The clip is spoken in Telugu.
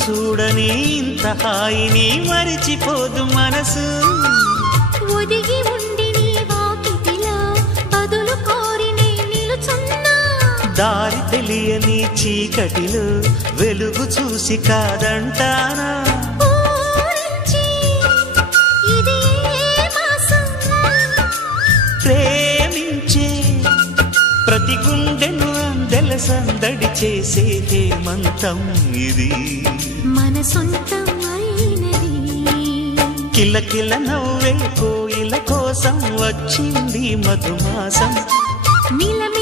చూడని ఇంత హాయిని మరిచిపోదు మనసు ఒదిగి ఉండి నీ వాకిటిలో బదులు కోరి నే నిలుచున్నా దారి తెలియని చీకటిలో వెలుగు చూసి కాదంటానా ఊరించి ఇది ఏ మాసం ప్రేమించే ప్రతి గుండెను అందెల సందడి చేసే హేమంతం ఇది మన సొంతం అయినది కిలకిల నవ్వే కోయిల కోసం వచ్చింది మధుమాసం మిలమి